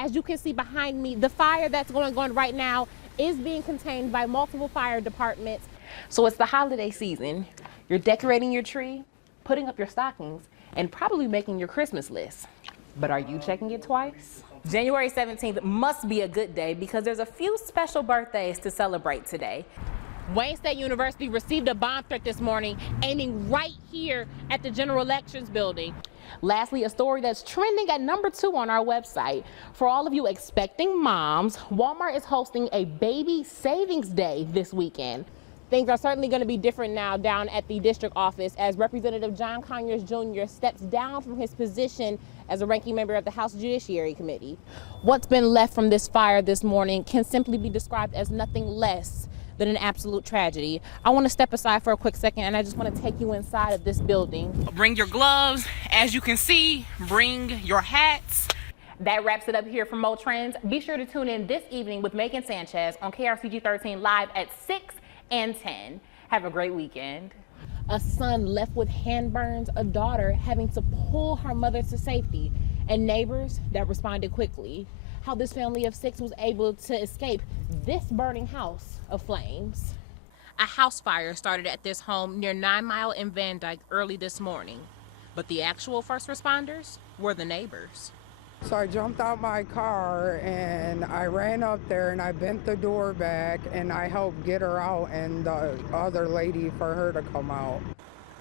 As you can see behind me, the fire that's going on right now is being contained by multiple fire departments. So it's the holiday season. You're decorating your tree, putting up your stockings, and probably making your Christmas list. But are you checking it twice? January 17th must be a good day because there's a few special birthdays to celebrate today. Wayne State University received a bomb threat this morning aiming right here at the General Elections building. Lastly, a story that's trending at #2 on our website. For all of you expecting moms, Walmart is hosting a baby savings day this weekend. Things are certainly going to be different now down at the district office as Representative John Conyers Jr. steps down from his position as a ranking member of the House Judiciary Committee. What's been left from this fire this morning can simply be described as nothing less than an absolute tragedy. I want to step aside for a quick second and I just want to take you inside of this building. Bring your gloves, as you can see, bring your hats. That wraps it up here from Mo Trends. Be sure to tune in this evening with Megan Sanchez on KRCG 13 live at 6 and 10. Have a great weekend. A son left with hand burns, a daughter having to pull her mother to safety, and neighbors that responded quickly. How this family of 6 was able to escape this burning house of flames. A house fire started at this home near 9 Mile in Van Dyke early this morning, but the actual first responders were the neighbors. So I jumped out my car and I ran up there and I bent the door back and I helped get her out and the other lady for her to come out.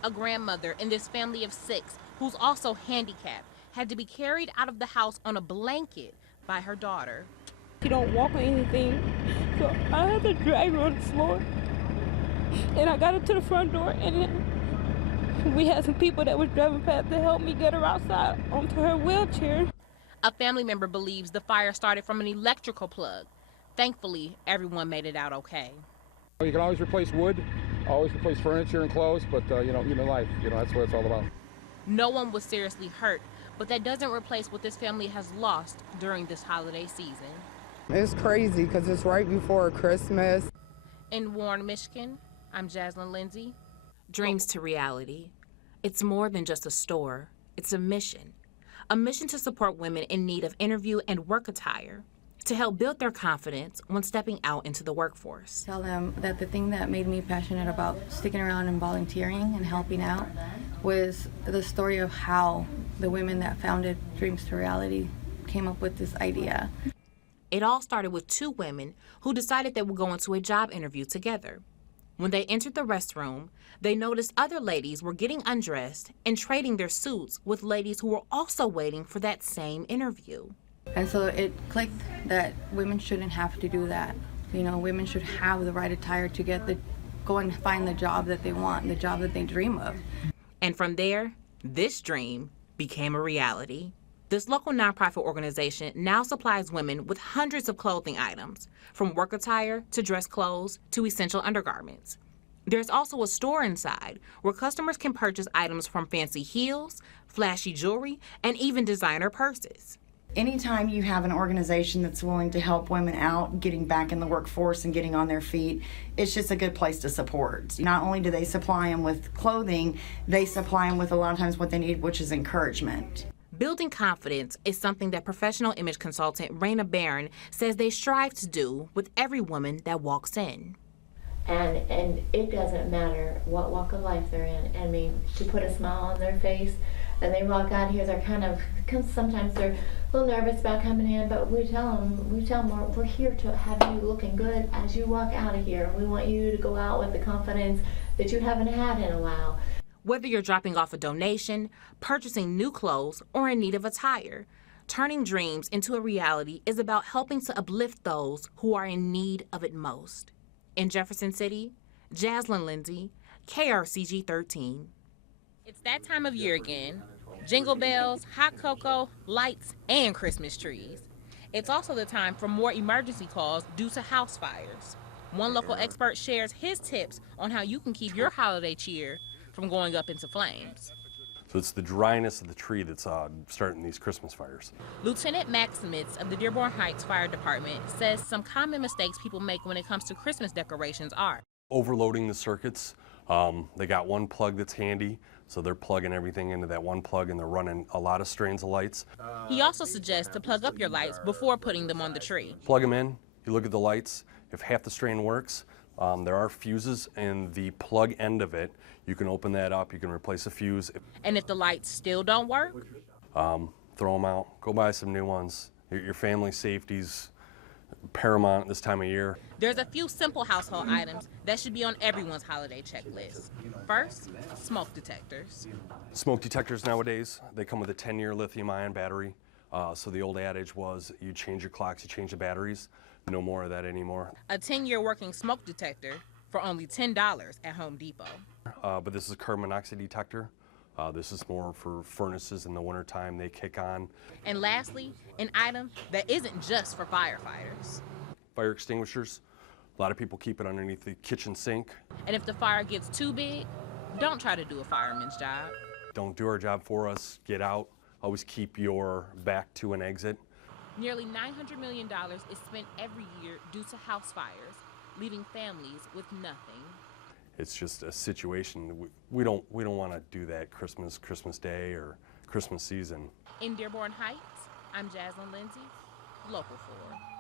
A grandmother in this family of 6, who's also handicapped, had to be carried out of the house on a blanket by her daughter. She don't walk or anything, so I had to drag her on the floor. And I got her to the front door and then we had some people that was driving past to help me get her outside onto her wheelchair. A family member believes the fire started from an electrical plug. Thankfully, everyone made it out okay. You can always replace wood, always replace furniture and clothes, but human life, that's what it's all about. No one was seriously hurt, but that doesn't replace what this family has lost during this holiday season. It's crazy because it's right before Christmas. In Warren, Michigan, I'm Jazlyn Lindsay. Dreams to reality. It's more than just a store, it's a mission. A mission to support women in need of interview and work attire, to help build their confidence when stepping out into the workforce. Tell them that the thing that made me passionate about sticking around and volunteering and helping out was the story of how the women that founded Dreams to Reality came up with this idea. It all started with 2 women who decided they would go into a job interview together. When they entered the restroom, they noticed other ladies were getting undressed and trading their suits with ladies who were also waiting for that same interview. And so it clicked that women shouldn't have to do that. Women should have the right attire to go and find the job that they want, the job that they dream of. And from there, this dream became a reality. This local nonprofit organization now supplies women with hundreds of clothing items, from work attire to dress clothes to essential undergarments. There's also a store inside where customers can purchase items from fancy heels, flashy jewelry, and even designer purses. Anytime you have an organization that's willing to help women out, getting back in the workforce and getting on their feet, it's just a good place to support. Not only do they supply them with clothing, they supply them with a lot of times what they need, which is encouragement. Building confidence is something that professional image consultant Raina Barron says they strive to do with every woman that walks in. And it doesn't matter what walk of life they're in. I mean, to put a smile on their face, and they walk out here, they're sometimes they're a little nervous about coming in, but we tell them we're here to have you looking good as you walk out of here. We want you to go out with the confidence that you haven't had in a while. Whether you're dropping off a donation, purchasing new clothes, or in need of attire, turning dreams into a reality is about helping to uplift those who are in need of it most. In Jefferson City, Jazlyn Lindsay, KRCG 13. It's that time of year again. Jingle bells, hot cocoa, lights, and Christmas trees. It's also the time for more emergency calls due to house fires. One local expert shares his tips on how you can keep your holiday cheer from going up into flames. So it's the dryness of the tree that's starting these Christmas fires. Lieutenant Maximitz of the Dearborn Heights Fire Department says some common mistakes people make when it comes to Christmas decorations are Overloading the circuits, They got one plug that's handy, so they're plugging everything into that one plug, and they're running a lot of strains of lights. He also suggests to plug up your lights before putting them on the tree. Plug them in, you look at the lights. If half the strain works, there are fuses in the plug end of it. You can open that up, you can replace a fuse. And if the lights still don't work, Throw them out, go buy some new ones. Your family safety's paramount this time of year. there's a few simple household items that should be on everyone's holiday checklist. First, smoke detectors. Smoke detectors nowadays, they come with a 10-year lithium-ion battery. So the old adage was you change your clocks, you change the batteries. No more of that anymore. A 10-year working smoke detector for only $10 at Home Depot. But this is a carbon monoxide detector. This is more for furnaces in the wintertime, they kick on. And lastly, an item that isn't just for firefighters. Fire extinguishers, a lot of people keep it underneath the kitchen sink. And if the fire gets too big, don't try to do a fireman's job. Don't do our job for us, get out. Always keep your back to an exit. Nearly $900 million is spent every year due to house fires, leaving families with nothing. It's just a situation, we don't want to do that Christmas Day or Christmas season. In Dearborn Heights, I'm Jazlyn Lindsay, Local 4.